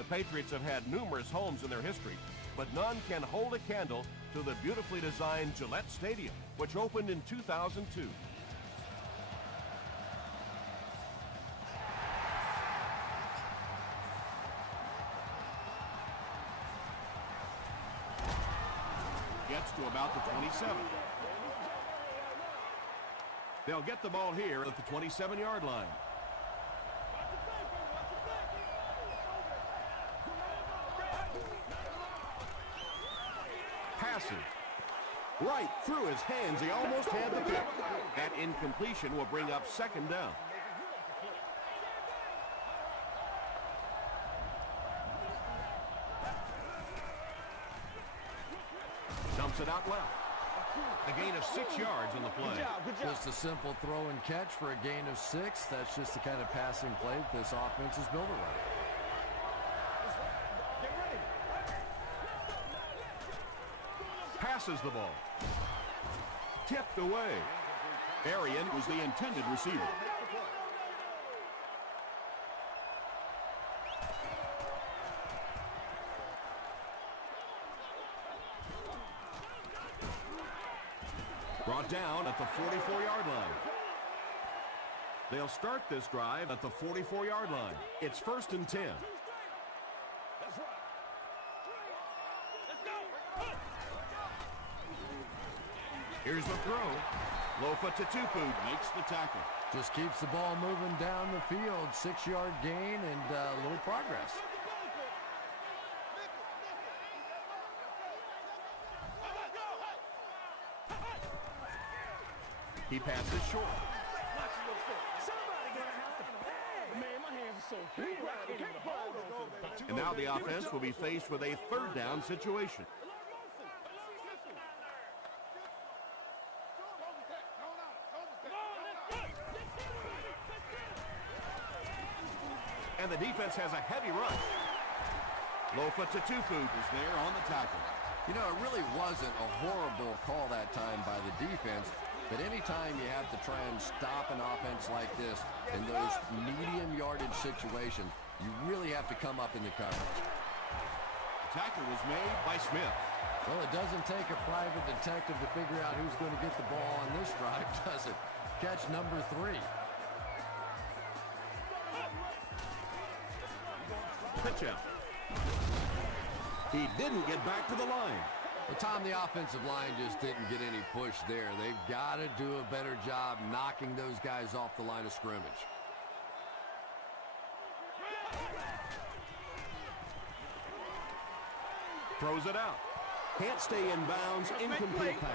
The Patriots have had numerous homes in their history, but none can hold a candle to the beautifully designed Gillette Stadium, which opened in 2002. Gets to about the 27. They'll get the ball here at the 27-yard line. Passing. Right through his hands. He almost had the pick. That incompletion will bring up second down. Dumps it out left. A gain of 6 yards on the play. Good job. Just a simple throw and catch for a gain of 6. That's just the kind of passing play that this offense is built around. Passes the ball. Tipped away. Arian was the intended receiver. Brought down at the 44-yard line. They'll start this drive at the 44-yard line. It's 1st and 10. Here's the throw. Lofa Tatupu makes the tackle. Just keeps the ball moving down the field. 6-yard gain and a little progress. He passes short. And now the offense will be faced with a 3rd down situation. And the defense has a heavy rush. Lofa Tatupu is there on the tackle. You know, it really wasn't a horrible call that time by the defense, but anytime you have to try and stop an offense like this in those medium yardage situations, you really have to come up in the coverage. The tackle was made by Smith. Well, it doesn't take a private detective to figure out who's going to get the ball on this drive, does it? Catch number 3. Pitch out. He didn't get back to the line. Well, Tom, the offensive line just didn't get any push there. They've got to do a better job knocking those guys off the line of scrimmage. Throws it out. Can't stay in bounds. Incomplete pass.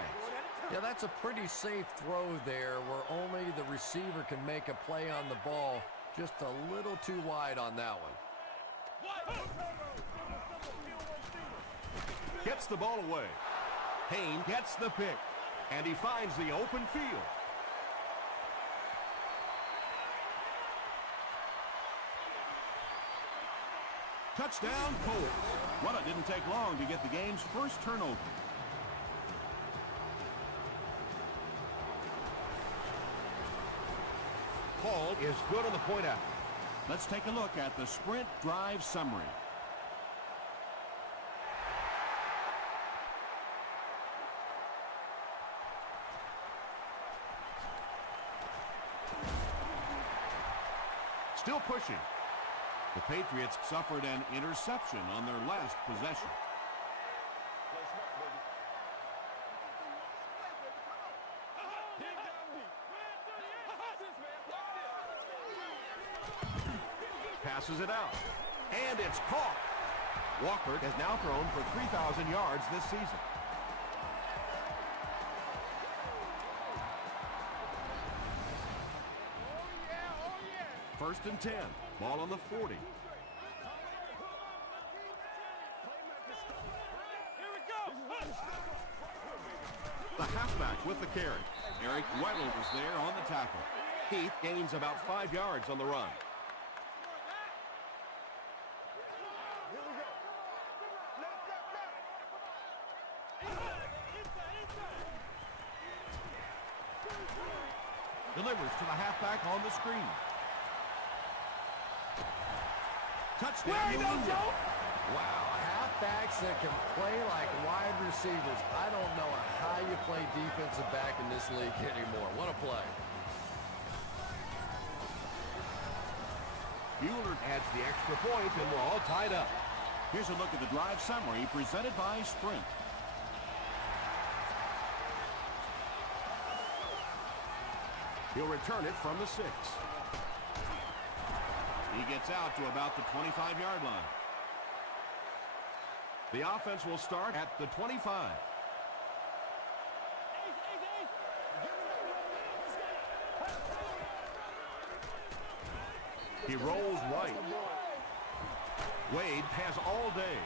Yeah, that's a pretty safe throw there where only the receiver can make a play on the ball. Just a little too wide on that one. Gets the ball away. Payne gets the pick. And he finds the open field. Touchdown, Colts. Well, it didn't take long to get the game's first turnover. Paul is good on the point after. Let's take a look at the sprint drive summary. Still pushing. The Patriots suffered an interception on their last possession. Passes it out. And it's caught. Walker has now thrown for 3,000 yards this season. First and 10. Ball on the 40. The halfback with the carry. Eric Weddle was there on the tackle. Heath gains about 5 yards on the run. Delivers to the halfback on the screen. Touchdown, New England. Wow, halfbacks that can play like wide receivers. I don't know how you play defensive back in this league anymore. What a play. Bueller adds the extra point, and we're all tied up. Here's a look at the drive summary presented by Sprint. He'll return it from the 6. He gets out to about the 25-yard line. The offense will start at the 25. He rolls right. Wade has all day,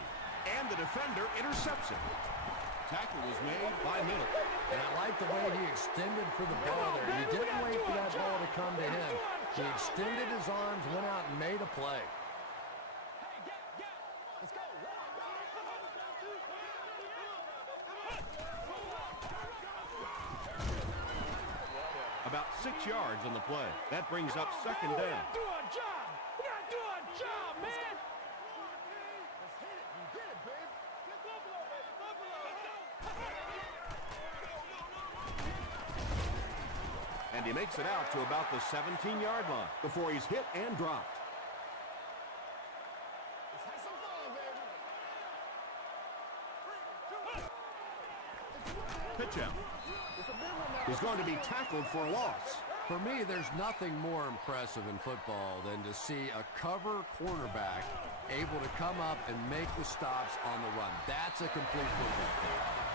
and the defender intercepts it. Tackle was made by Miller. And I like the way he extended for the ball there. He didn't wait for that ball to come to him. He extended his arms, went out and made a play. About 6 yards on the play. That brings up second down. We gotta do our job, man. And he makes it out to about the 17-yard line before he's hit and dropped. Pitch out. He's going to be tackled for a loss. For me, there's nothing more impressive in football than to see a cover cornerback able to come up and make the stops on the run. That's a complete football game.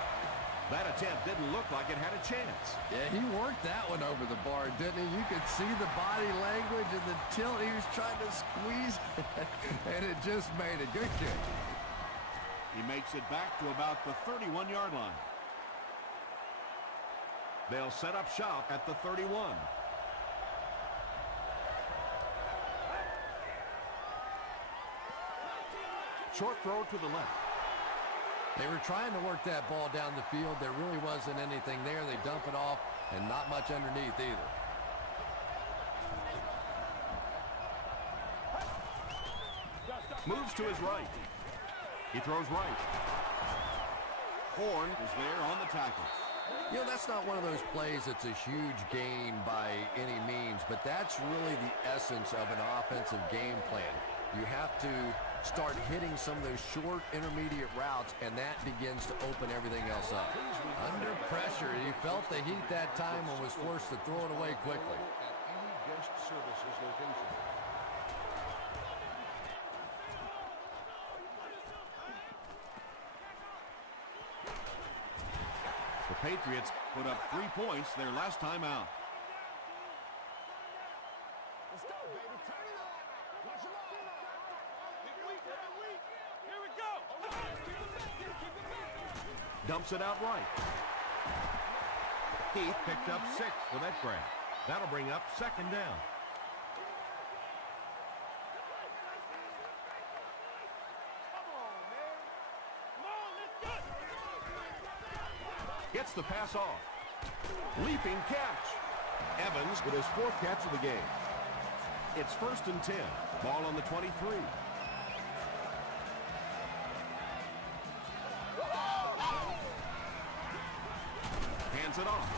That attempt didn't look like it had a chance. Yeah, he worked that one over the bar, didn't he? You could see the body language and the tilt. He was trying to squeeze, and it just made a good kick. He makes it back to about the 31-yard line. They'll set up shop at the 31. Short throw to the left. They were trying to work that ball down the field. There really wasn't anything there. They dump it off, and not much underneath either. Moves to his right. He throws right. Horn is there on the tackle. You know, that's not one of those plays that's a huge gain by any means, but that's really the essence of an offensive game plan. You have to start hitting some of those short intermediate routes, and that begins to open everything else up. Under pressure, he felt the heat that time and was forced to throw it away quickly. The Patriots put up 3 points their last time out. Let's go, baby. Turn it on. Watch it all. Every week. Here we go. Keep it back. Dumps it out right. Heath picked up 6 for that grab. That'll bring up second down. Gets the pass off. Leaping catch. Evans with his 4th catch of the game. It's 1st and 10. Ball on the 23. Hands it off.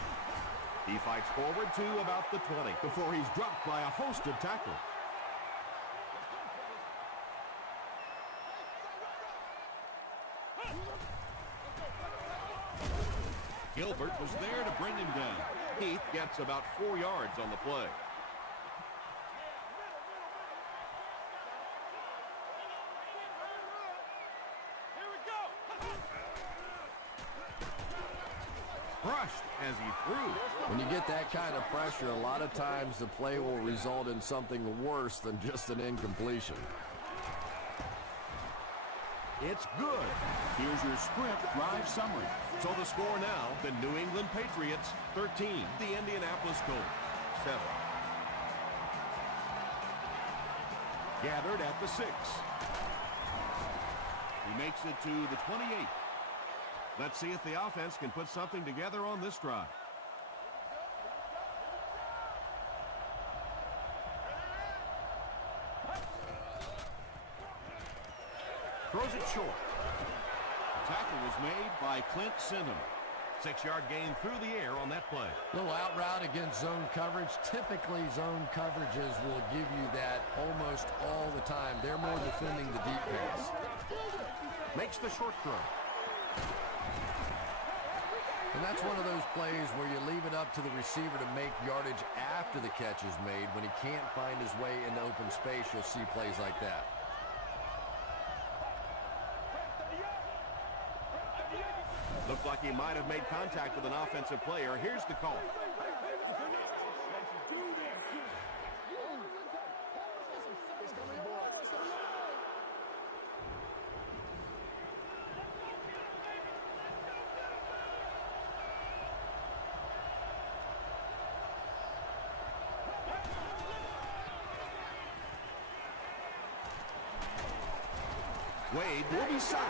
He fights forward to about the 20 before he's dropped by a host of tacklers. Gilbert was there to bring him down. Heath gets about 4 yards on the play. Here we go. Crushed as he threw. When you get that kind of pressure, a lot of times the play will result in something worse than just an incompletion. It's good. Here's your Sprint drive summary. So the score now, the New England Patriots 13, the Indianapolis Colts 7. Gathered at the 6. He makes it to the 28. Let's see if the offense can put something together on this drive. Throws it short. Tackle was made by Clint Sinham. 6-yard gain through the air on that play. Little out route against zone coverage. Typically, zone coverages will give you that almost all the time. They're more defending the deep pass. Makes the short throw. And that's one of those plays where you leave it up to the receiver to make yardage after the catch is made. When he can't find his way into open space, you'll see plays like that. Looked like he might have made contact with an offensive player. Here's the call. Wade will be sacked.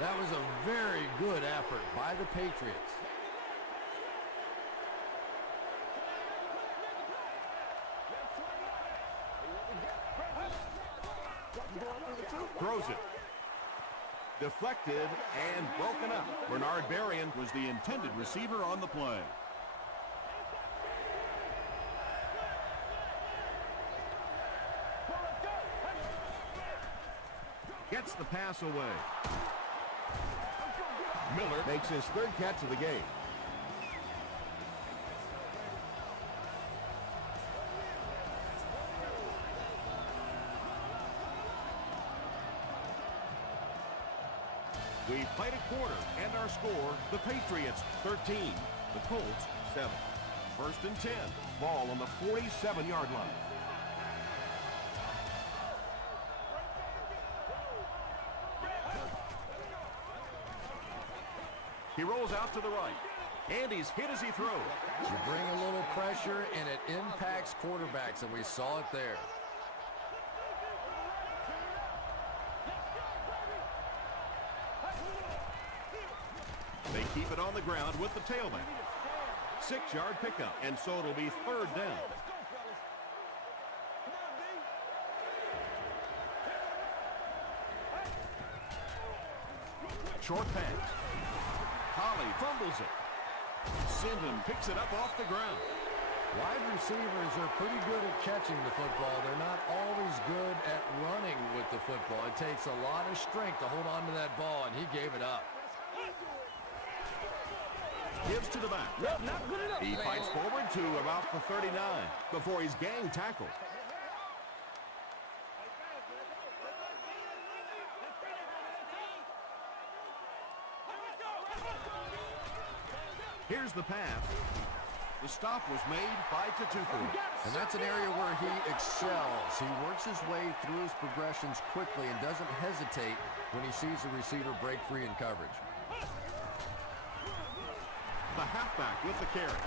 That was a very good effort by the Patriots. Throws it. Deflected and broken up. Bernard Berrien was the intended receiver on the play. Gets the pass away. Miller makes his third catch of the game. We played a quarter, and our score, the Patriots 13, the Colts 7. 1st and 10, ball on the 47-yard line. He rolls out to the right, and he's hit as he throws. You bring a little pressure, and it impacts quarterbacks, and we saw it there. They keep it on the ground with the tailback. 6-yard pickup, and so it'll be 3rd down. Short pass. Holly fumbles it. Sinham picks it up off the ground. Wide receivers are pretty good at catching the football. They're not always good at running with the football. It takes a lot of strength to hold on to that ball, and he gave it up. Gives to the back. Not good enough. He fights forward to about the 39 before he's gang tackled. Here's the pass. The stop was made by Tatupu. And that's an area where he excels. He works his way through his progressions quickly and doesn't hesitate when he sees the receiver break free in coverage. The halfback with the carry.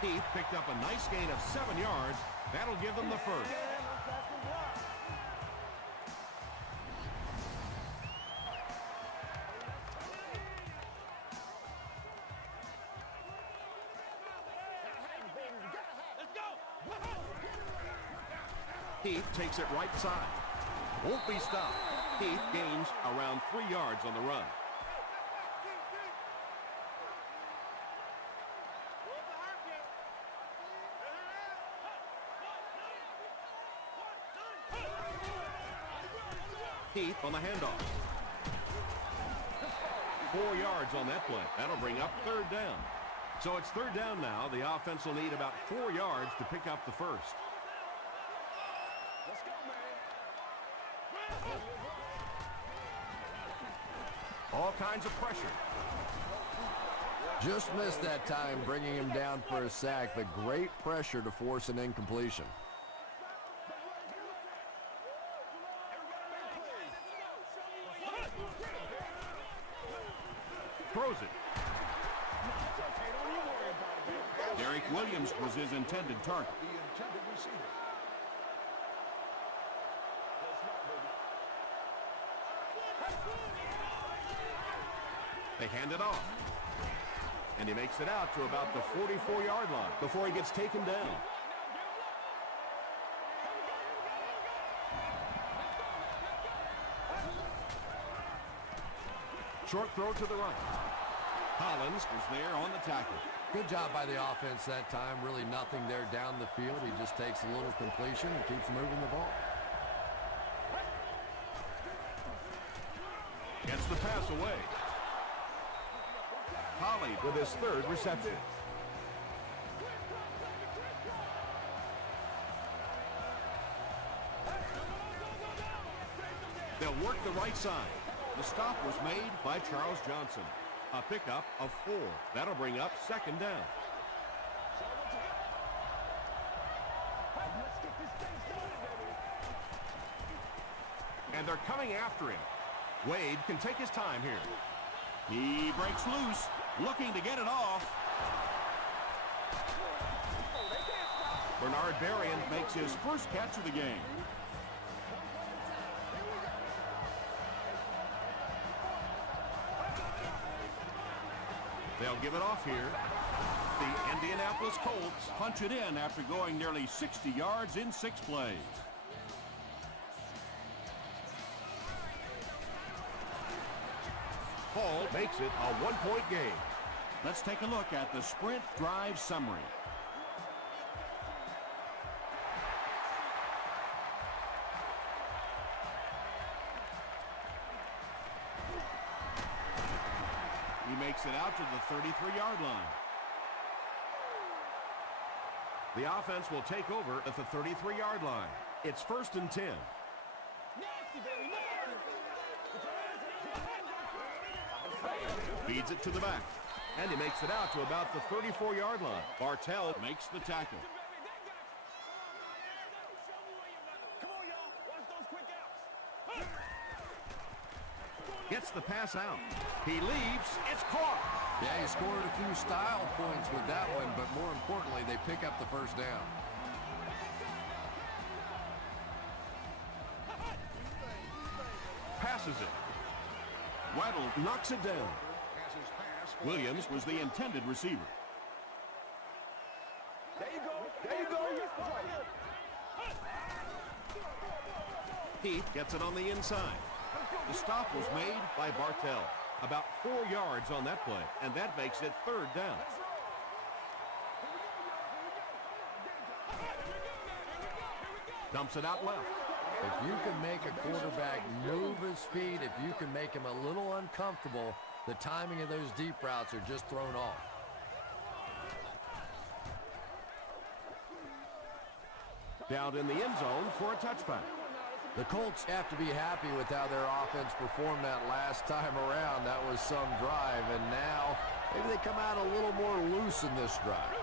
Heath picked up a nice gain of 7 yards. That'll give them the first. Heath takes it right side. Won't be stopped. Heath gains around 3 yards on the run. Heath on the handoff. 4 yards on that play. That'll bring up 3rd down. So it's 3rd down now. The offense will need about 4 yards to pick up the first. Let's go, man. All kinds of pressure. Just missed that time, bringing him down for a sack, but great pressure to force an incompletion. Throws it. Derek Williams was his intended target. They hand it off. And he makes it out to about the 44-yard line before he gets taken down. Short throw to the right. Collins is there on the tackle. Good job by the offense that time. Really nothing there down the field. He just takes a little completion and keeps moving the ball. Gets the pass away. Holly with his third reception. They'll work the right side. The stop was made by Charles Johnson. A pickup of 4. That'll bring up second down. And they're coming after him. Wade can take his time here. He breaks loose, looking to get it off. Bernard Berrien makes his first catch of the game. They'll give it off here. The Indianapolis Colts punch it in after going nearly 60 yards in 6 plays. Hall makes it a 1-point game. Let's take a look at the sprint drive summary. He makes it out to the 33-yard line. The offense will take over at the 33-yard line. It's 1st and 10. Feeds it to the back. And he makes it out to about the 34-yard line. Bartell makes the tackle. Gets the pass out. He leaves. It's caught. Yeah, he scored a few style points with that one, but more importantly, they pick up the first down. Passes it. Waddle knocks it down. Williams was the intended receiver. There you go. There you go. Heath gets it on the inside. The stop was made by Bartell. About 4 yards on that play, and that makes it 3rd down. Dumps it out left. If you can make a quarterback move his feet, if you can make him a little uncomfortable, the timing of those deep routes are just thrown off. Down in the end zone for a touchback. The Colts have to be happy with how their offense performed that last time around. That was some drive, and now maybe they come out a little more loose in this drive.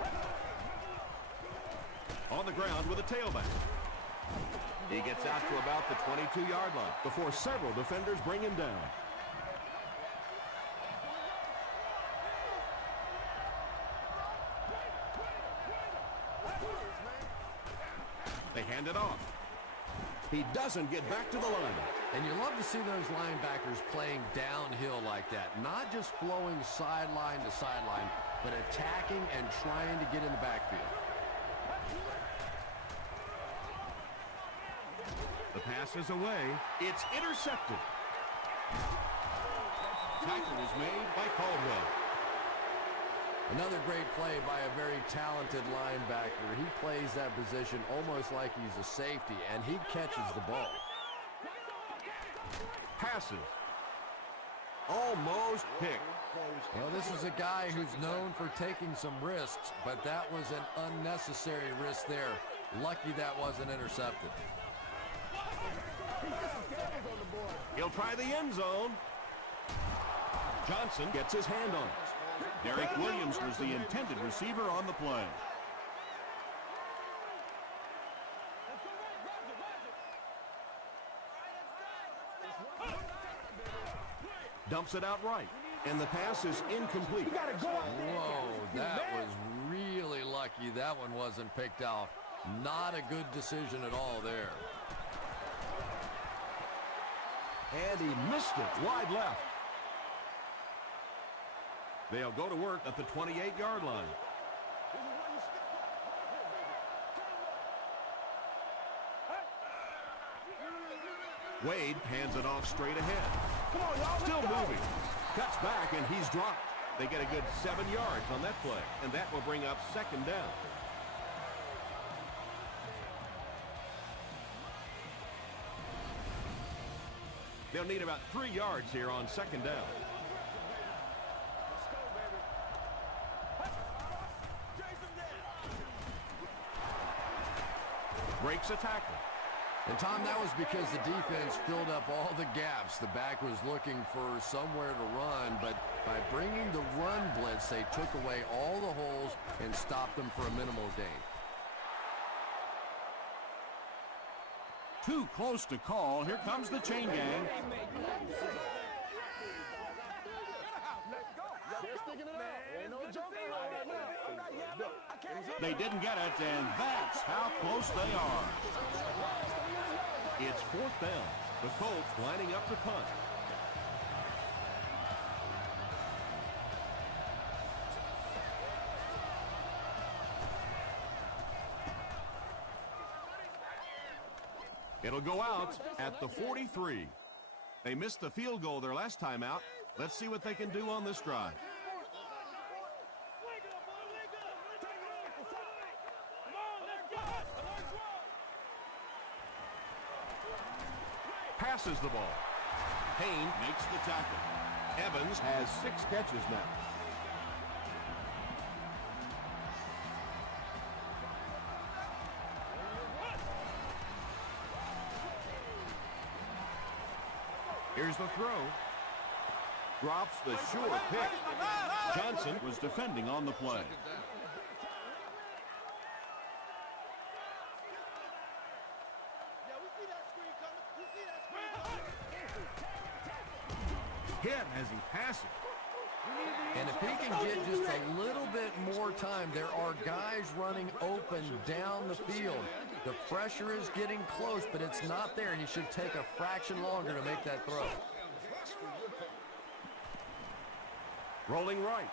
On the ground with a tailback. He gets out to about the 22-yard line before several defenders bring him down. They hand it off. He doesn't get back to the line. And you love to see those linebackers playing downhill like that. Not just flowing sideline to sideline, but attacking and trying to get in the backfield. The pass is away. It's intercepted. Tackle is made by Caldwell. Another great play by a very talented linebacker. He plays that position almost like he's a safety, and he catches the ball. Passes. Almost picked. Well, this is a guy who's known for taking some risks, but that was an unnecessary risk there. Lucky that wasn't intercepted. He'll try the end zone. Johnson gets his hand on it. Derek Williams was the intended receiver on the play. Dumps it out right, and the pass is incomplete. Whoa, that was really lucky that one wasn't picked off. Not a good decision at all there. And he missed it wide left. They'll go to work at the 28-yard line. Wade hands it off straight ahead. Still moving. Cuts back, and he's dropped. They get a good 7 yards on that play, and that will bring up second down. They'll need about 3 yards here on second down. Breaks a tackle. And, Tom, that was because the defense filled up all the gaps. The back was looking for somewhere to run, but by bringing the run blitz, they took away all the holes and stopped them for a minimal gain. Too close to call. Here comes the chain gang. They didn't get it, and that's how close they are. It's fourth down. The Colts lining up to punt. It'll go out at the 43. They missed the field goal their last time out. Let's see what they can do on this drive. Passes the ball. Payne makes the tackle. Evans has 6 catches now. Here's the throw. Drops the sure pick. Johnson was defending on the play. Hit as he passes. And if he can get just a little bit more time, there are guys running open down the field. The pressure is getting close, but it's not there. He should take a fraction longer to make that throw. Rolling right.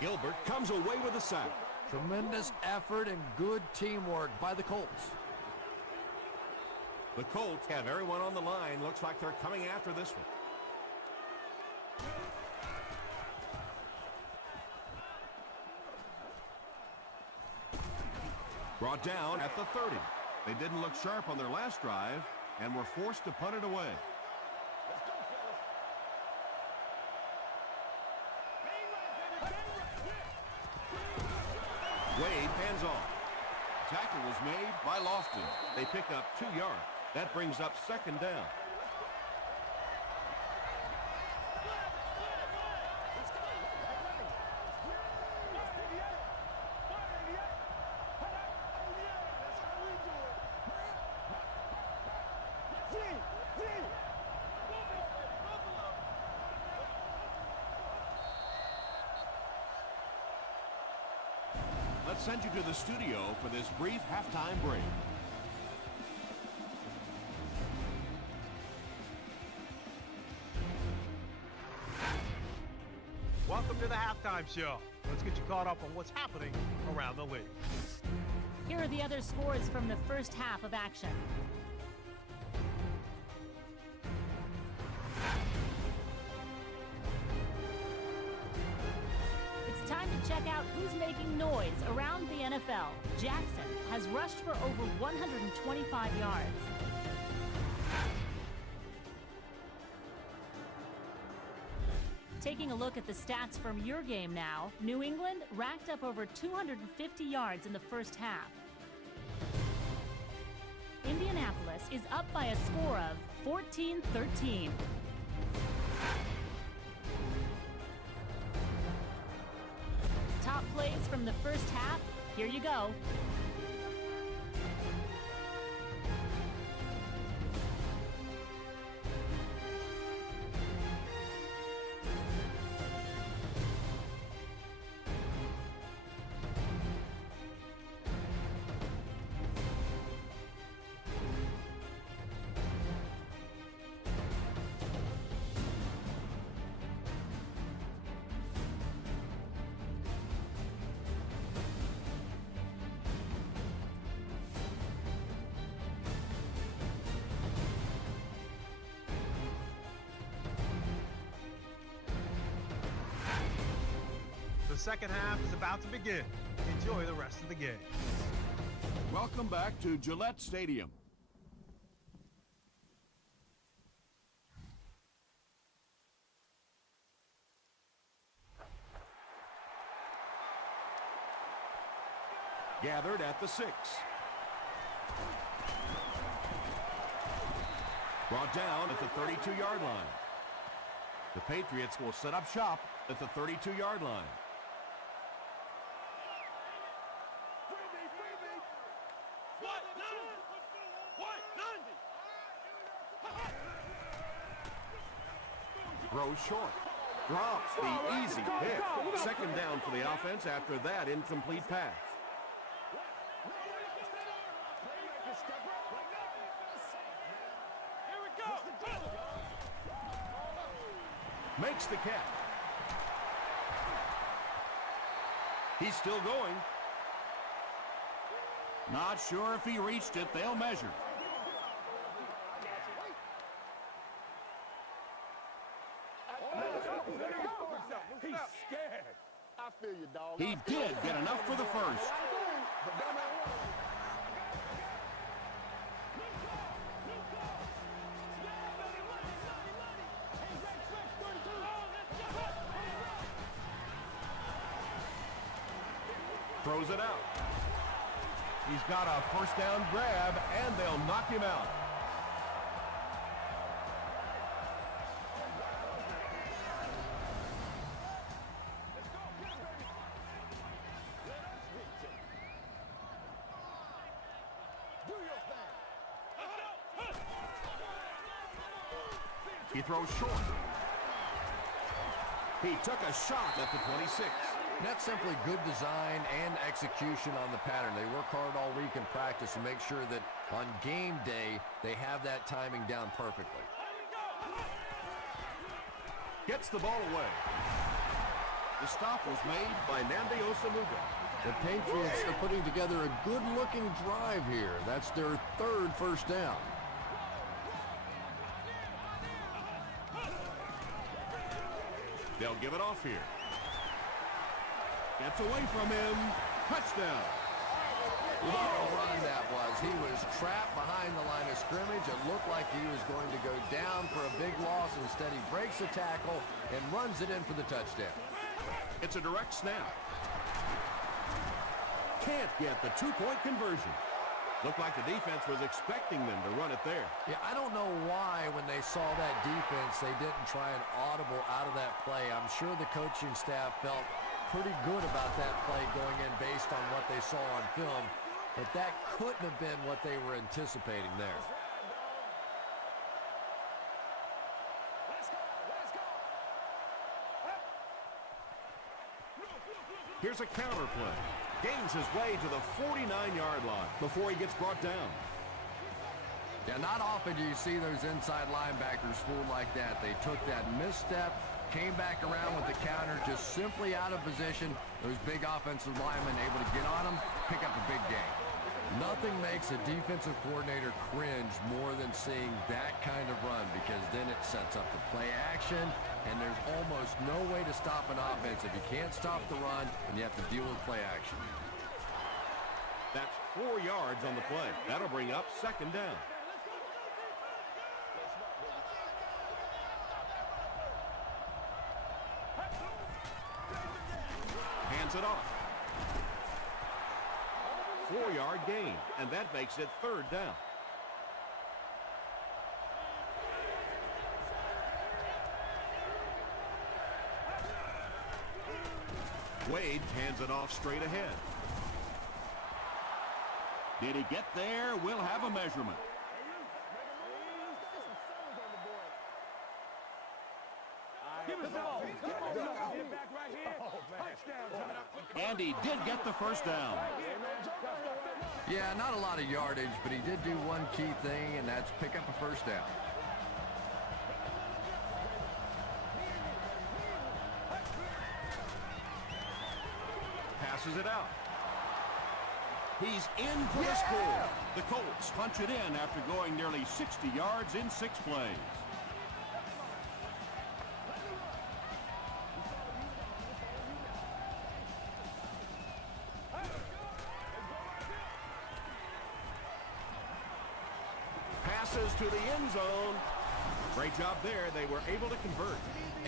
Gilbert comes away with a sack. Tremendous effort and good teamwork by the Colts. The Colts have everyone on the line. Looks like they're coming after this one. Brought down at the 30. They didn't look sharp on their last drive and were forced to punt it away. Wade hands off. Tackle was made by Lofton. They pick up 2 yards. That brings up second down. Let's send you to the studio for this brief halftime break. Welcome to the halftime show. Let's get you caught up on what's happening around the league. Here are the other scores from the first half of action. It's time to check out who's making noise around the NFL. Jackson has rushed for over 125 yards. Taking a look at the stats from your game now, New England racked up over 250 yards in the first half. Indianapolis is up by a score of 14-13. Top plays from the first half, here you go. second half is about to begin. Enjoy the rest of the game. Welcome back to Gillette Stadium. Gathered at the 6. Brought down at the 32-yard line. The Patriots will set up shop at the 32-yard line. Throws short. Drops the easy pick. Second down for the offense after that incomplete pass. Makes the catch. He's still going. Not sure if he reached it. They'll measure. He's scared. I feel you, dog. He did get enough for the first. Throws it out. He's got a first down grab, and they'll knock him out. He throws short. He took a shot at the 26. That's simply good design and execution on the pattern. They work hard all week in practice to make sure that on game day, they have that timing down perfectly. Gets the ball away. The stop was made by Nnamdi Osamuga. The Patriots are putting together a good-looking drive here. That's their third first down. They'll give it off here. Gets away from him. Touchdown. What a run that was. He was trapped behind the line of scrimmage. It looked like he was going to go down for a big loss. Instead, he breaks the tackle and runs it in for the touchdown. It's a direct snap. Can't get the two-point conversion. Looked like the defense was expecting them to run it there. Yeah, I don't know why when they saw that defense, they didn't try an audible out of that play. I'm sure the coaching staff felt pretty good about that play going in based on what they saw on film, but that couldn't have been what they were anticipating there. Here's a counter play. Gains his way to the 49-yard line before he gets brought down. Yeah, not often do you see those inside linebackers fooled like that. They took that misstep, came back around with the counter, just simply out of position. Those big offensive linemen able to get on them, pick up a big gain. Nothing makes a defensive coordinator cringe more than seeing that kind of run, because then it sets up the play action, and there's almost no way to stop an offense if you can't stop the run and you have to deal with play action. That's 4 yards on the play. That'll bring up second down. Hands it off. 4-yard gain, and that makes it third down. Wade hands it off straight ahead. Did he get there? We'll have a measurement. And he did get the first down. Yeah, not a lot of yardage, but he did do one key thing, and that's pick up a first down. Passes it out. He's in for the score. The Colts punch it in after going nearly 60 yards in 6 plays. passes to the end zone. Great job there. They were able to convert.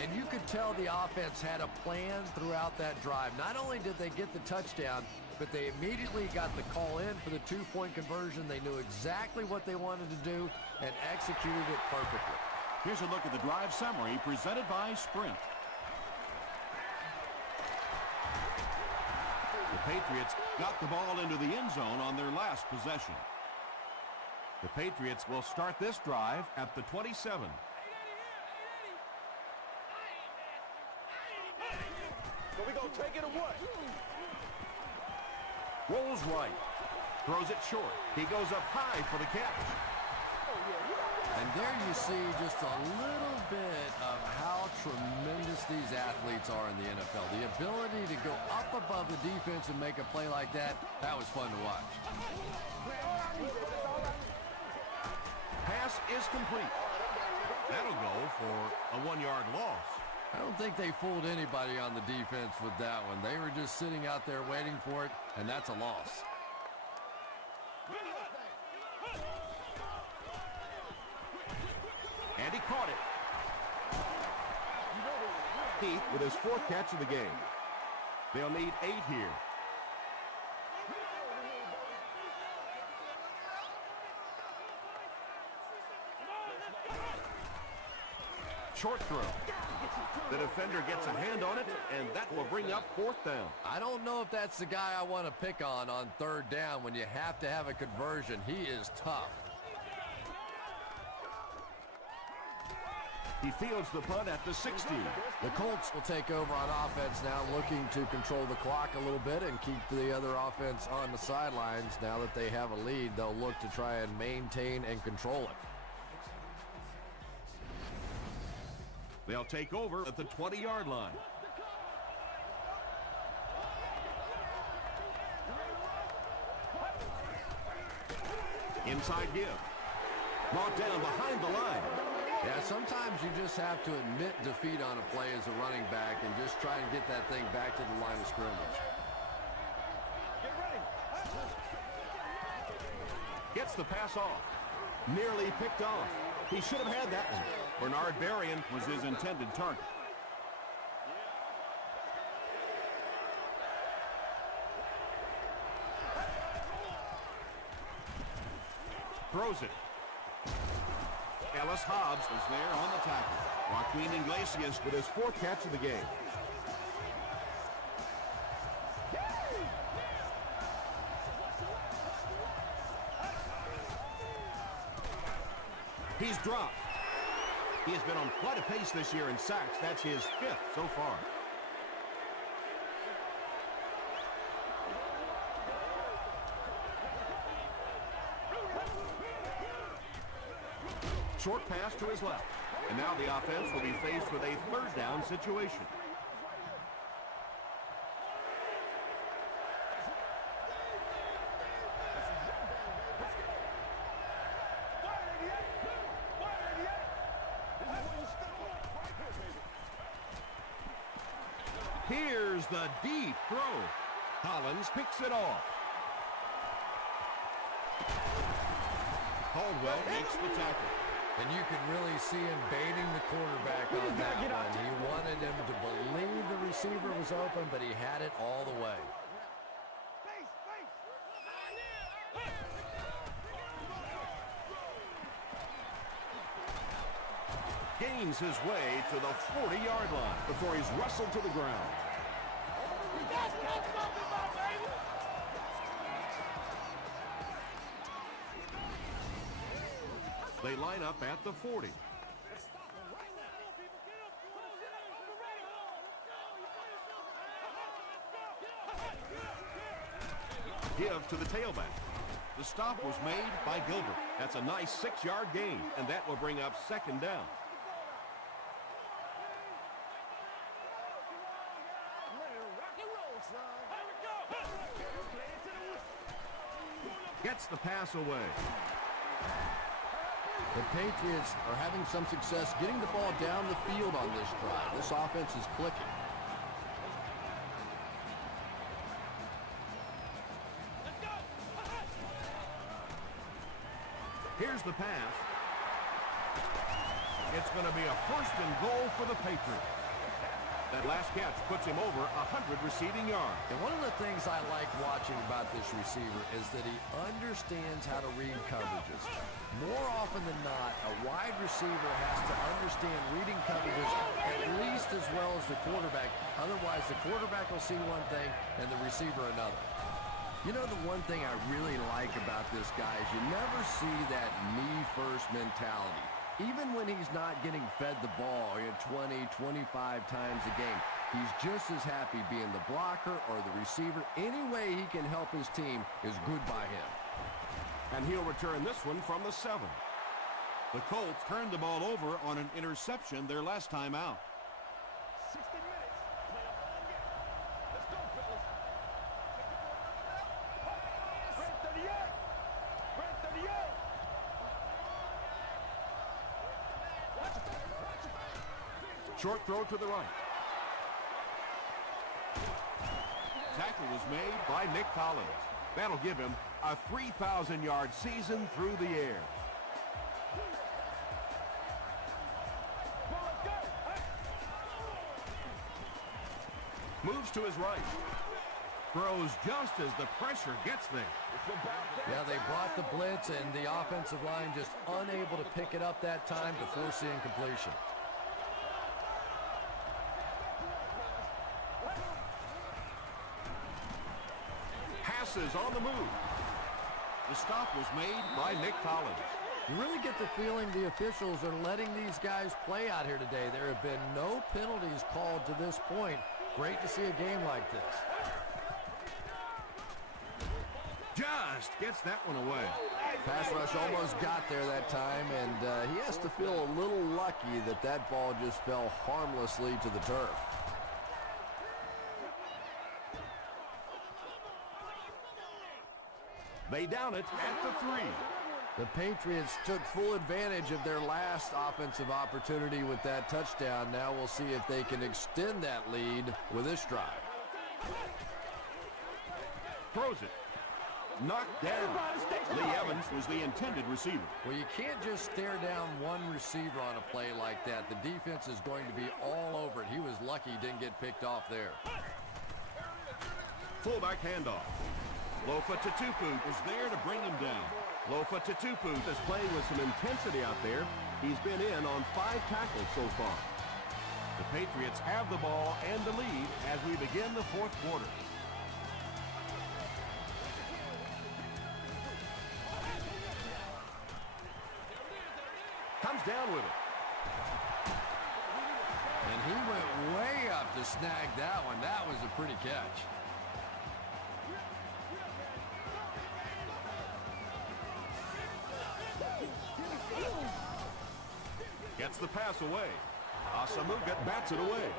And you could tell the offense had a plan throughout that drive. Not only did they get the touchdown, but they immediately got the call in for the two-point conversion. They knew exactly what they wanted to do and executed it perfectly. Here's a look at the drive summary presented by Sprint. The Patriots got the ball into the end zone on their last possession. The Patriots will start this drive at the 27. So we gonna take it or what? Rolls right. Throws it short. He goes up high for the catch. And there you see just a little bit of how tremendous these athletes are in the NFL. The ability to go up above the defense and make a play like that, that was fun to watch. Pass is complete. That'll go for a 1-yard loss. I don't think they fooled anybody on the defense with that one. They were just sitting out there waiting for it, and that's a loss. And he caught it. Heath with his 4th catch of the game. They'll need 8 here. Short throw. The defender gets a hand on it, and that will bring up 4th down. I don't know if that's the guy I want to pick on 3rd down when you have to have a conversion. He is tough. He fields the punt at the 60. The Colts will take over on offense now, looking to control the clock a little bit and keep the other offense on the sidelines. Now that they have a lead, they'll look to try and maintain and control it. They'll take over at the 20-yard line. Inside give. Brought down behind the line. Yeah, sometimes you just have to admit defeat on a play as a running back and just try and get that thing back to the line of scrimmage. Gets the pass off. Nearly picked off. He should have had that one. Bernard Berrien was his intended target. Throws it. Ellis Hobbs is there on the tackle. Joaquin Iglesias with his 4th catch of the game. He's dropped. He has been on quite a pace this year in sacks. That's his 5th so far. Short pass to his left. And now the offense will be faced with a 3rd down situation. Here's the deep throw. Collins picks it off. Caldwell makes the tackle. And you could really see him baiting the quarterback on that one. He wanted him to believe the receiver was open, but he had it all the way. Gains his way to the 40-yard line before he's wrestled to the ground. They line up at the 40. Give to the tailback. The stop was made by Gilbert. That's a nice 6-yard gain, and that will bring up 2nd down. Gets the pass away. The Patriots are having some success getting the ball down the field on this drive. This offense is clicking. Here's the pass. It's going to be a 1st and goal for the Patriots. That last catch puts him over 100 receiving yards. And one of the things I like watching about this receiver is that he understands how to read coverages. More often than not, a wide receiver has to understand reading coverages at least as well as the quarterback. Otherwise, the quarterback will see one thing and the receiver another. You know, the one thing I really like about this guy is you never see that me-first mentality. Even when he's not getting fed the ball 20, 25 times a game, he's just as happy being the blocker or the receiver. Any way he can help his team is good by him. And he'll return this one from the 7. The Colts turned the ball over on an interception their last time out. 60 minutes. Play a fun game. Let's go, fellas. Red 38. Red 38. Short throw to the right. Tackle was made by Nick Collins. That'll give him a 3,000-yard season through the air. Moves to his right. Throws just as the pressure gets there. Yeah, they brought the blitz, and the offensive line just unable to pick it up that time to force the incompletion. Passes on the move. The stop was made by Nick Collins. You really get the feeling the officials are letting these guys play out here today. There have been no penalties called to this point. Great to see a game like this. Just gets that one away. Pass rush almost got there that time, and he has to feel a little lucky that that ball just fell harmlessly to the turf. They down it at the 3. The Patriots took full advantage of their last offensive opportunity with that touchdown. Now we'll see if they can extend that lead with this drive. Throws it. Knocked down. Lee Evans was the intended receiver. Well, you can't just stare down one receiver on a play like that. The defense is going to be all over it. He was lucky he didn't get picked off there. Fullback handoff. Lofa Tatupu is there to bring him down. Lofa Tatupu is playing with some intensity out there. He's been in on 5 tackles so far. The Patriots have the ball and the lead as we begin the 4th quarter. Comes down with it. And he went way up to snag that one. That was a pretty catch. Gets the pass away. Asamuga bats it away.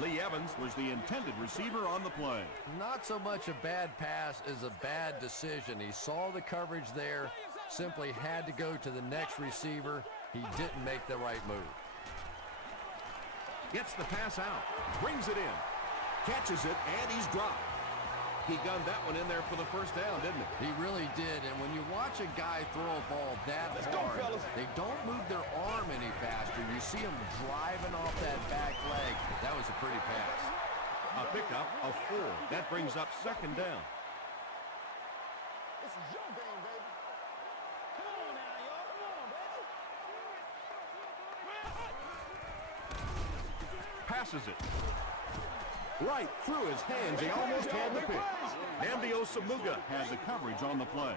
Lee Evans was the intended receiver on the play. Not so much a bad pass as a bad decision. He saw the coverage there, simply had to go to the next receiver. He didn't make the right move. Gets the pass out. Brings it in. Catches it, and he's dropped. He gunned that one in there for the first down, didn't he? He really did, and when you watch a guy throw a ball that hard, they don't move their arm any faster. You see him driving off that back leg. That was a pretty pass. A pickup of 4. That brings up 2nd down. This is your game, baby. Come on now, y'all. Come on, baby. Passes it. Right through his hands. He almost had the pick. Nnamdi Osamuga had the coverage on the play.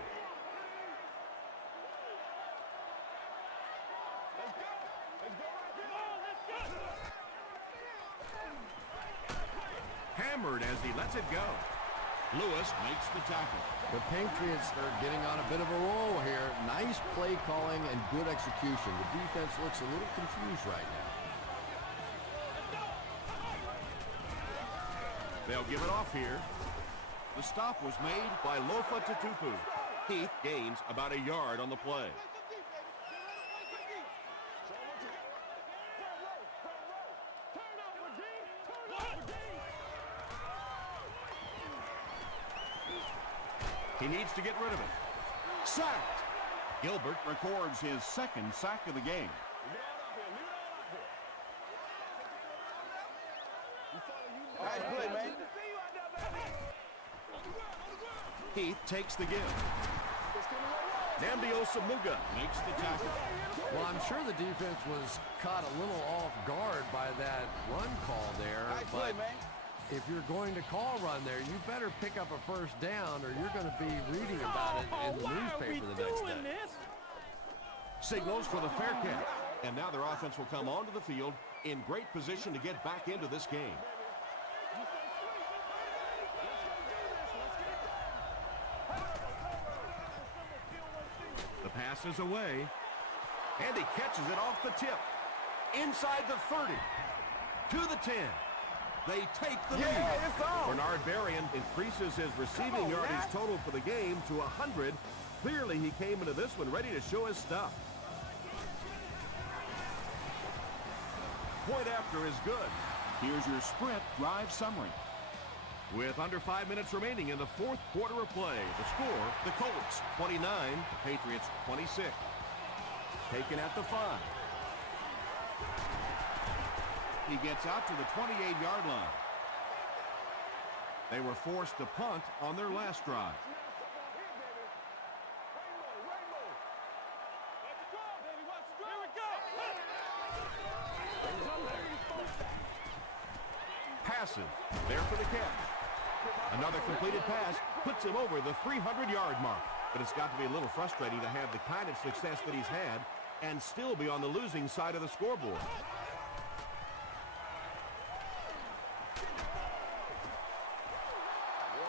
Hammered as he lets it go. Lewis makes the tackle. The Patriots are getting on a bit of a roll here. Nice play calling and good execution. The defense looks a little confused right now. They'll give it off here. The stop was made by Lofa Tatupu. Heath gains about a yard on the play. He needs to get rid of it. Sacked. Gilbert records his 2nd sack of the game. Nice play, man. Heath takes the give. Namdio Samuga makes the tackle. Well, I'm sure the defense was caught a little off guard by that run call there. Nice play, But man. if you're going to call run there, you better pick up a first down or you're going to be reading about it in the newspaper the next day. Signals for the fair catch. And now their offense will come onto the field in great position to get back into this game. The pass is away. And he catches it off the tip. Inside the 30. To the 10. They take the lead. Yeah, it's on. Bernard Berrien increases his receiving yardage total for the game to 100. Clearly, he came into this one ready to show his stuff. Point after is good. Here's your sprint drive summary. With under 5 minutes remaining in the fourth quarter of play, the score, the Colts 29, the Patriots 26. Taken at the 5. He gets out to the 28-yard line. They were forced to punt on their last drive. Passes. There for the catch. Another completed pass puts him over the 300-yard mark. But it's got to be a little frustrating to have the kind of success that he's had and still be on the losing side of the scoreboard.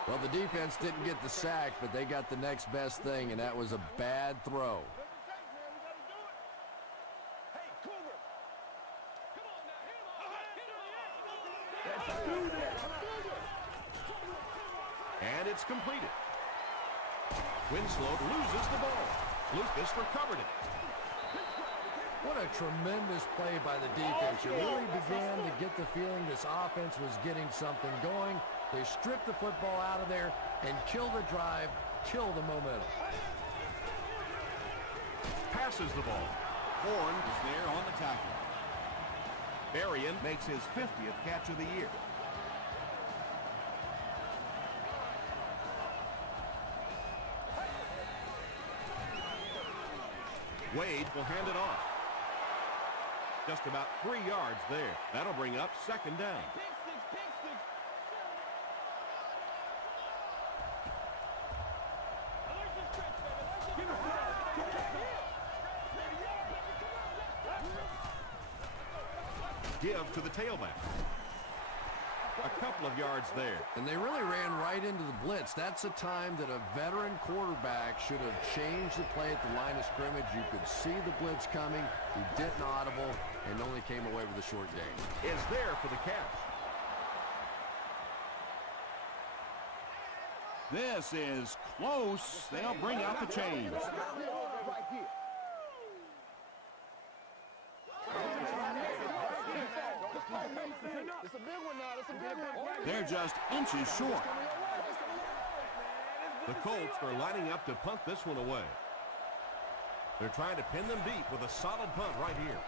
Well, the defense didn't get the sack, but they got the next best thing, and that was a bad throw. And it's completed. Winslow loses the ball. Lucas recovered it. What a tremendous play by the defense. You really began to get the feeling this offense was getting something going. They stripped the football out of there and kill the drive, kill the momentum. Passes the ball. Horn is there on the tackle. Berrien makes his 50th catch of the year. Wade will hand it off. Just about 3 yards there. That'll bring up second down. Give to the tailback. A couple of yards there. And they really ran right into the blitz. That's a time that a veteran quarterback should have changed the play at the line of scrimmage. You could see the blitz coming. He didn't audible and only came away with a short gain. Is there for the catch. This is close. They'll bring out the chains. They're just inches short. The Colts are lining up to punt this one away. They're trying to pin them deep with a solid punt right here.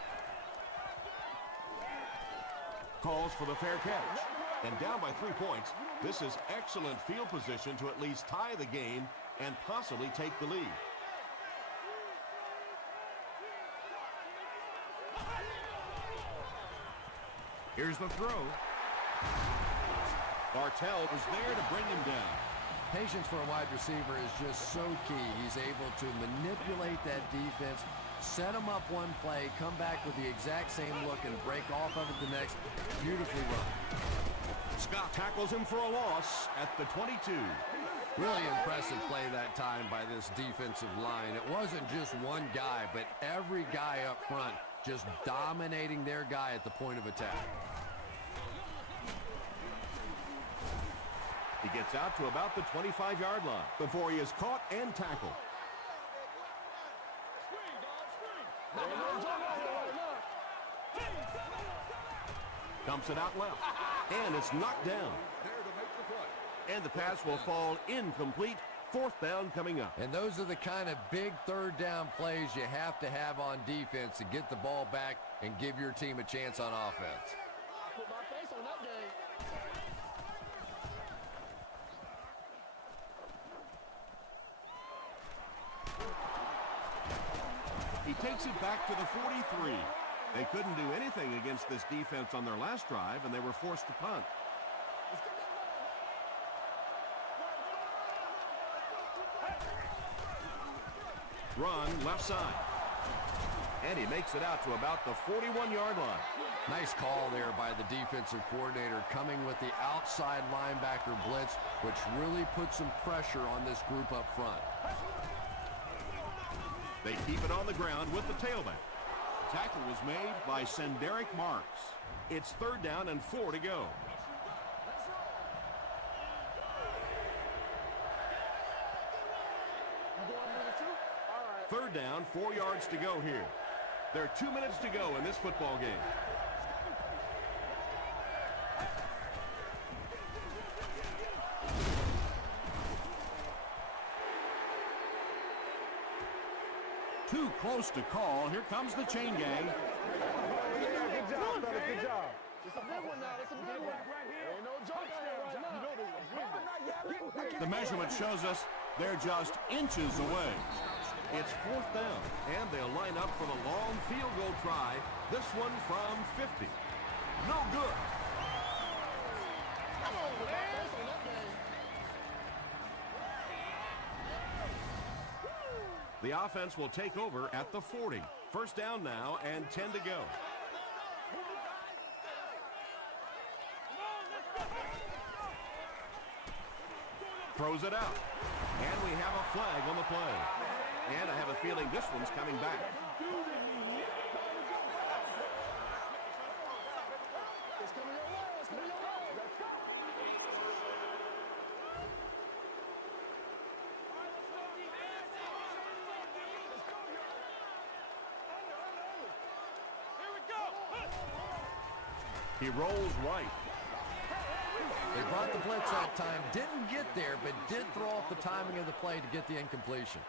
Calls for the fair catch. And down by 3 points, this is excellent field position to at least tie the game and possibly take the lead. Here's the throw. Bartell is there to bring him down. Patience for a wide receiver is just so key. He's able to manipulate that defense, set them up one play, come back with the exact same look, and break off of it the next. Beautifully run. Scott tackles him for a loss at the 22. Really impressive play that time by this defensive line. It wasn't just one guy, but every guy up front just dominating their guy at the point of attack. He gets out to about the 25-yard line before he is caught and tackled. Dumps it out left. And it's knocked down. And the pass will fall incomplete. Fourth down coming up. And those are the kind of big third down plays you have to have on defense to get the ball back and give your team a chance on offense. He takes it back to the 43. They couldn't do anything against this defense on their last drive, and they were forced to punt. Run left side. And he makes it out to about the 41-yard line. Nice call there by the defensive coordinator, coming with the outside linebacker blitz, which really put some pressure on this group up front. They keep it on the ground with the tailback. Tackle was made by Senderick Marks. It's 3rd down and 4 to go. Third down, 4 yards to go here. There are 2 minutes to go in this football game. Too close to call. Here comes the chain gang. Good job, fellas. Good job. It's a big one now. It's a big one. Ain't no jokes there right now. The measurement shows us they're just inches away. It's 4th down, and they'll line up for the long field goal try. This one from 50. No good. Come on, man. The offense will take over at the 40. 1st down now and 10 to go. Throws it out. And we have a flag on the play. And I have a feeling this one's coming back. He rolls right. They brought the blitz that time, didn't get there, but did throw off the timing of the play to get the incompletion.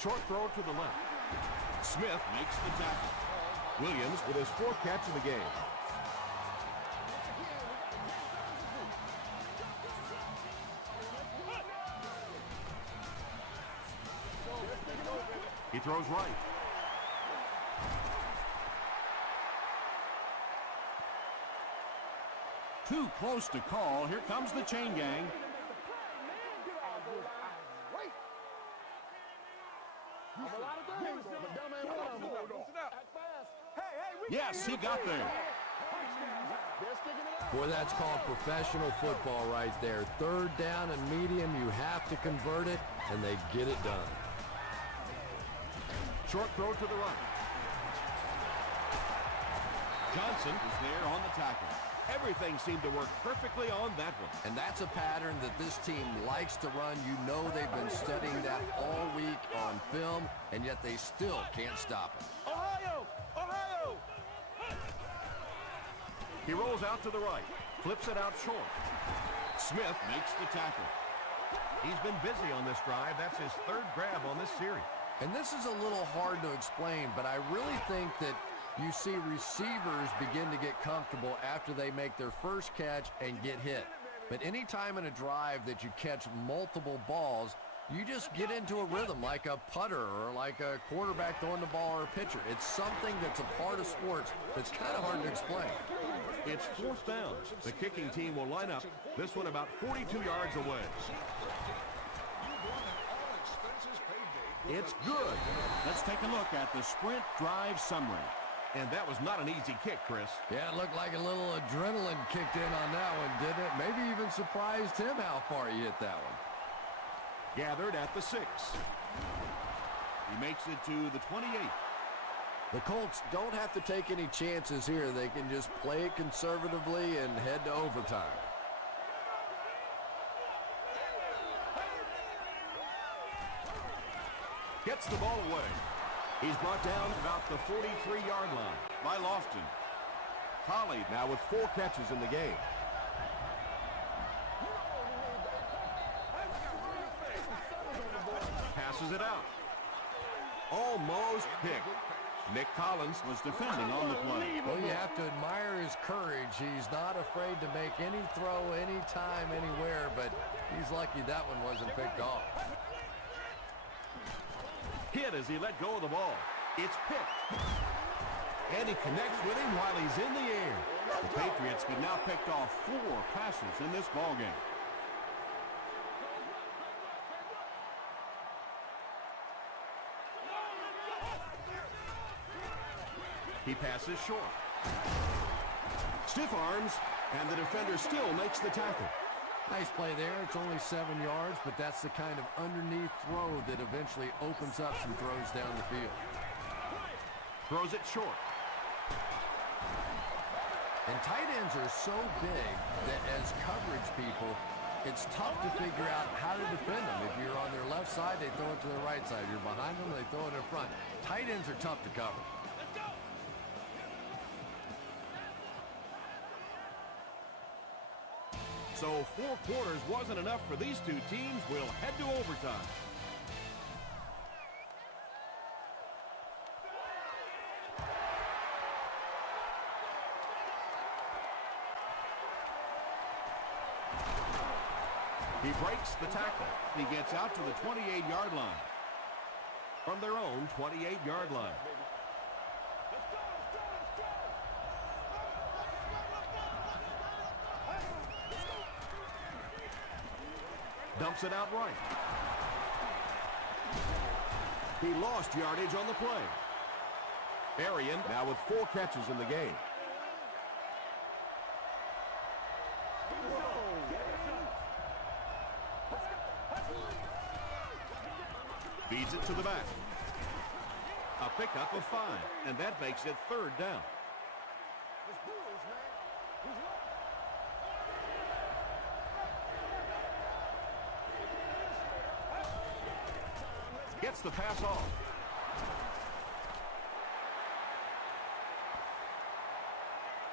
Short throw to the left. Smith makes the tackle. Williams with his 4th catch of the game. He throws right. Too close to call. Here comes the chain gang. Yes, he got there. Boy, that's called professional football right there. 3rd down and medium, you have to convert it, and they get it done. Short throw to the right. Johnson is there on the tackle. Everything seemed to work perfectly on that one. And that's a pattern that this team likes to run. You know they've been studying that all week on film, and yet they still can't stop it. Ohio! Ohio! He rolls out to the right, flips it out short. Smith makes the tackle. He's been busy on this drive. That's his 3rd grab on this series. And this is a little hard to explain, but I really think that you see receivers begin to get comfortable after they make their first catch and get hit. But any time in a drive that you catch multiple balls, you just get into a rhythm like a putter or like a quarterback throwing the ball or a pitcher. It's something that's a part of sports that's kind of hard to explain. It's 4th down. The kicking team will line up. This one about 42 yards away. It's good. Let's take a look at the sprint drive summary. And that was not an easy kick, Chris. Yeah, it looked like a little adrenaline kicked in on that one, didn't it? Maybe even surprised him how far he hit that one. Gathered at the 6. He makes it to the 28. The Colts don't have to take any chances here. They can just play it conservatively and head to overtime. Gets the ball away. He's brought down about the 43-yard line by Lofton. Holly now with 4 catches in the game. Passes it out. Almost picked. Nick Collins was defending on the play. Well, you have to admire his courage. He's not afraid to make any throw, anytime, anywhere, but he's lucky that one wasn't picked off. Hit as he let go of the ball. It's picked. And he connects with him while he's in the air. The Patriots have now picked off 4 passes in this ballgame. He passes short. Stiff arms, and the defender still makes the tackle. Nice play there. It's only 7 yards, but that's the kind of underneath throw that eventually opens up some throws down the field. Throws it short. And tight ends are so big that as coverage people, it's tough to figure out how to defend them. If you're on their left side, they throw it to the right side. If you're behind them, they throw it in front. Tight ends are tough to cover. So 4 quarters wasn't enough for these two teams. We'll head to overtime. He breaks the tackle. He gets out to the 28-yard line. From their own 28-yard line. Dumps it out right. He lost yardage on the play. Arian now with 4 catches in the game. Feeds it to the back. A pickup of 5, and that makes it 3rd down. Gets the pass off.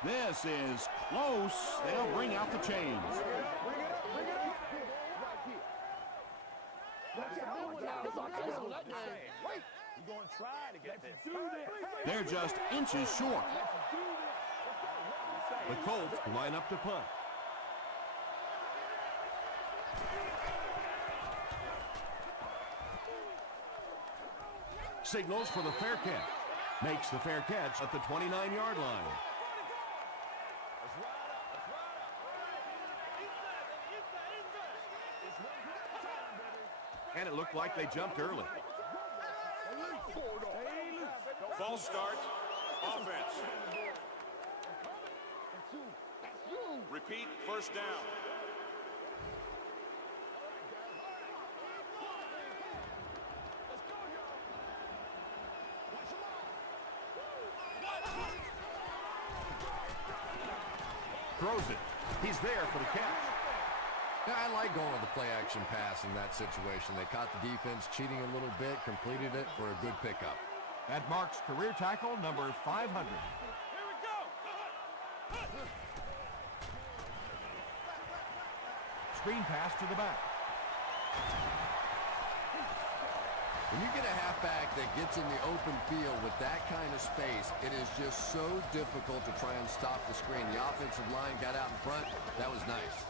This is close. They'll bring out the chains. They're just inches short. The Colts line up to punt. Signals for the fair catch. Makes the fair catch at the 29-yard line. And it looked like they jumped early. False start. Offense. Repeat, first down. Throws it. He's there for the catch. Yeah, I like going with the play-action pass in that situation. They caught the defense cheating a little bit, completed it for a good pickup. That marks career tackle number 500. Here we go. Screen pass to the back. When you get a halfback that gets in the open field with that kind of space, it is just so difficult to try and stop the screen. The offensive line got out in front. That was nice.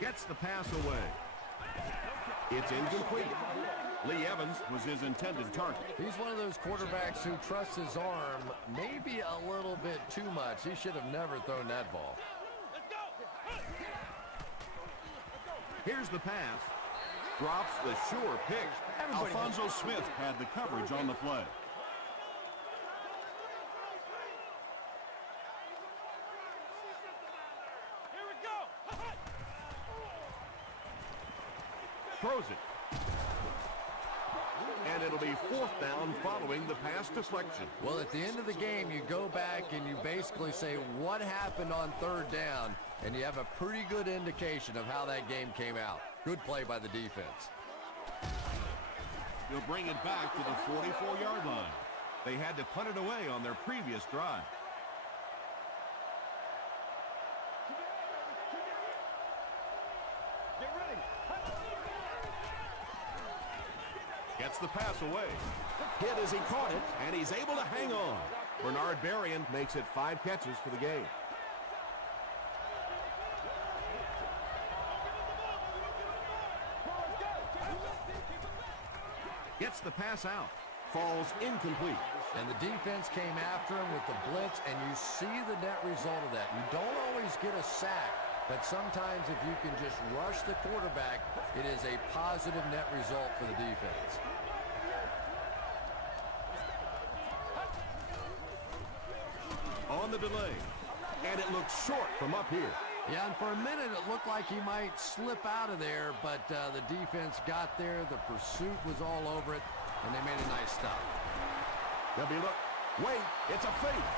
Gets the pass away. It's incomplete. Lee Evans was his intended target. He's one of those quarterbacks who trusts his arm maybe a little bit too much. He should have never thrown that ball. Here's the pass. Drops the sure pick. Alfonso Smith had the coverage on the play. Here we go. Throws it. And it'll be 4th down following the pass deflection. Well, at the end of the game, you go back and you basically say what happened on 3rd down, and you have a pretty good indication of how that game came out. Good play by the defense. They'll bring it back to the 44-yard line. They had to punt it away on their previous drive. Gets the pass away. Hit as he caught it, and he's able to hang on. Bernard Berrien makes it 5 catches for the game. Gets the pass out. Falls incomplete. And the defense came after him with the blitz, and you see the net result of that. You don't always get a sack, but sometimes if you can just rush the quarterback, it is a positive net result for the defense. On the delay, and it looks short from up here. Yeah, and for a minute it looked like he might slip out of there, but the defense got there. The pursuit was all over it, and they made a nice stop. There'll be a look. Wait, it's a fake.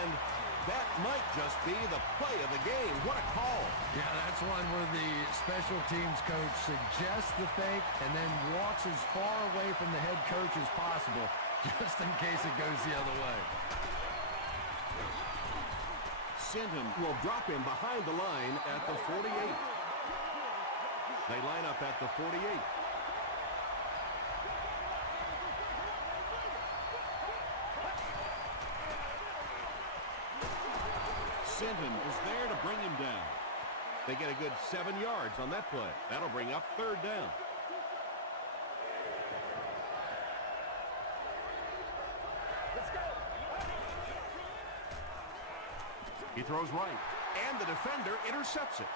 And that might just be the play of the game. What a call. Yeah, that's one where the special teams coach suggests the fake and then walks as far away from the head coach as possible, just in case it goes the other way. Sinton will drop him behind the line at the 48. They line up at the 48. Sinton is there to bring him down. They get a good 7 yards on that play. That'll bring up 3rd down. He throws right, and the defender intercepts it.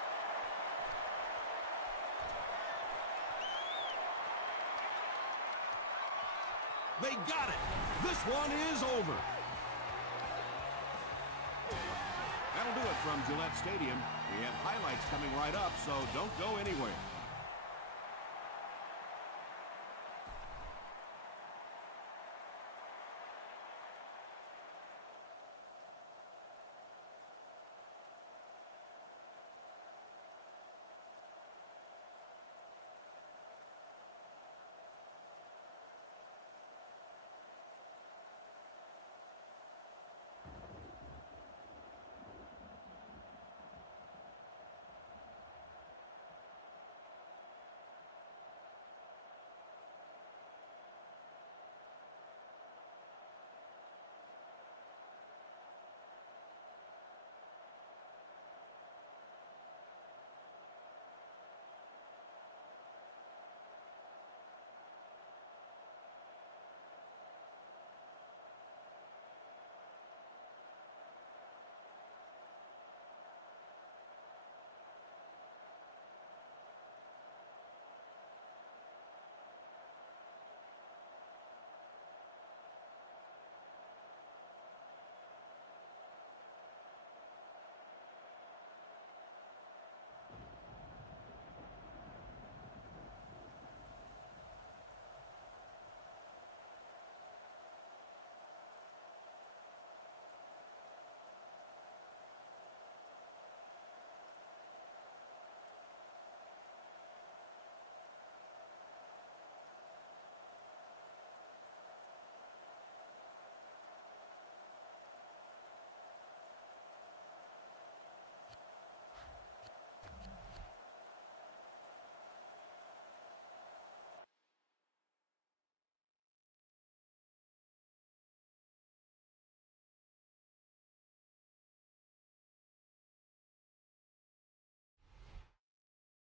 They got it. This one is over. That'll do it from Gillette Stadium. We have highlights coming right up, so don't go anywhere.